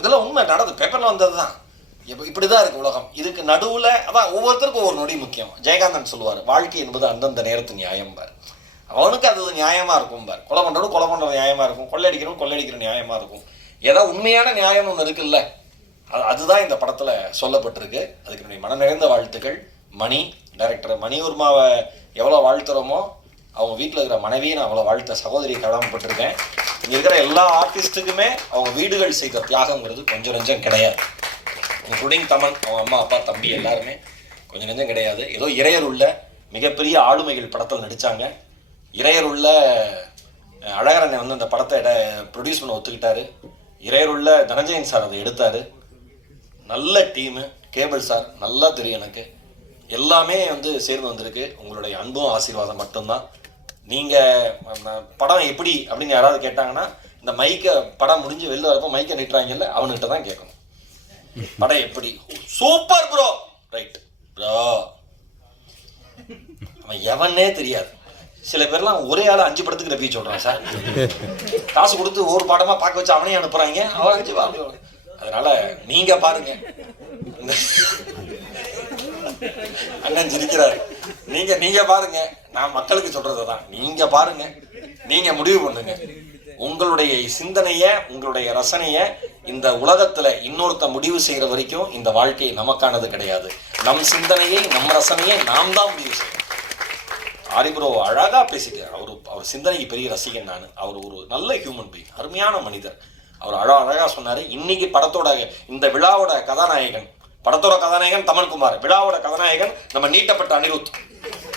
இதெல்லாம் உண்மை நடந்து பேப்பரில் வந்தது தான். இப்படி தான் இருக்குது உலகம். இதுக்கு நடுவில் அதான் ஒவ்வொருத்தருக்கும் ஒவ்வொரு நொடி முக்கியம். ஜெயகாந்தன் சொல்லுவார், வாழ்க்கை என்பது அந்தந்த நேரத்து நியாயம் பார். அவனுக்கு அது நியாயமாக இருக்கும் பார். கொலை பண்ணுறதும் கொலை பண்ணுறது நியாயமாக இருக்கும், கொள்ளையடிக்கிறவங்க கொள்ளையடிக்கிற நியாயமாக இருக்கும். ஏதோ உண்மையான நியாயம்னு ஒன்று இருக்குல்ல, அதுதான் இந்த படத்தில் சொல்லப்பட்டிருக்கு. அதுக்கு என்னுடைய மன நிறைந்த வாழ்த்துக்கள். மணி டைரக்டர் மணிவர்மாவை எவ்வளோ வாழ்த்துறோமோ அவங்க வீட்டில் இருக்கிற மனைவியை நான் அவ்வளோ வாழ்த்த சகோதரி கடமைப்பட்டிருக்கேன். இங்கே இருக்கிற எல்லா ஆர்டிஸ்ட்டுக்குமே அவங்க வீடுகள் செய்த தியாகங்கிறது கொஞ்சம் நெஞ்சம் கிடையாது. இன்க்ளூடிங் தமன், அவங்க அம்மா அப்பா தம்பி எல்லாருமே கொஞ்சம் நெஞ்சம் கிடையாது. ஏதோ இறையர் உள்ள மிகப்பெரிய ஆளுமைகள் படத்தில் நடித்தாங்க. இறையர் உள்ள அழகரனை வந்து அந்த படத்தை ப்ரொடியூஸ் பண்ண ஒத்துக்கிட்டாரு. இறையர் உள்ள தனஞ்சயன் சார் அதை எடுத்தார். நல்ல டீமு. கேபிள் சார் நல்லா தெரியும் எனக்கு. எல்லாமே வந்து சேர்ந்து வந்திருக்கு. உங்களுடைய அன்பும் ஆசீர்வாதம் மட்டும்தான். நீங்கள் படம் எப்படி அப்படின்னு யாராவது கேட்டாங்கன்னா, இந்த மைக்கை படம் முடிஞ்சு வெளில வரப்போ மைக்கை நிட்டுறாங்கல்ல, அவனுக்கிட்ட தான் கேட்கணும். படம் எப்படி? Super bro. Right bro. அவன் எவனே தெரியாது. சில பேர்லாம் ஒரே ஆள் 5 படத்துக்கு ரப்பி சொல்கிறான் சார். காசு கொடுத்து ஒரு படமாக பார்க்க வச்சு அவனையும் அனுப்புகிறாங்க. அவன் 5 படம். அதனால நீங்கள் பாருங்க. அண்ணன் சிரிக்கிறாரு. நீங்க பாருங்க. நான் மக்களுக்கு சொல்றது தான். நீங்க பாருங்க, நீங்க முடிவு பண்ணுங்க. உங்களுடைய சிந்தனைய, உங்களுடைய ரசனைய இந்த உலகத்துல இன்னொருத்த முடிவு செய்யற வரைக்கும் இந்த வாழ்க்கை நமக்கானது கிடையாது. நம் சிந்தனையை, நம் ரசனையை நாம் தான் முடிவு செய்யணும். ஆரிபுரோ அழகா பேசிட்டு, அவர் சிந்தனைக்கு பெரிய ரசிகன் நான். அவர் ஒரு நல்ல ஹியூமன் பீயிங், அருமையான மனிதர். அவர் அழகா சொன்னாரு. இன்னைக்கு படத்தோட இந்த விழாவோட கதாநாயகன், படத்தோட கதாநாயகன் தமன்குமார், விழாவோட கதாநாயகன் நம்ம நீட்டப்பட்ட அனிருத்.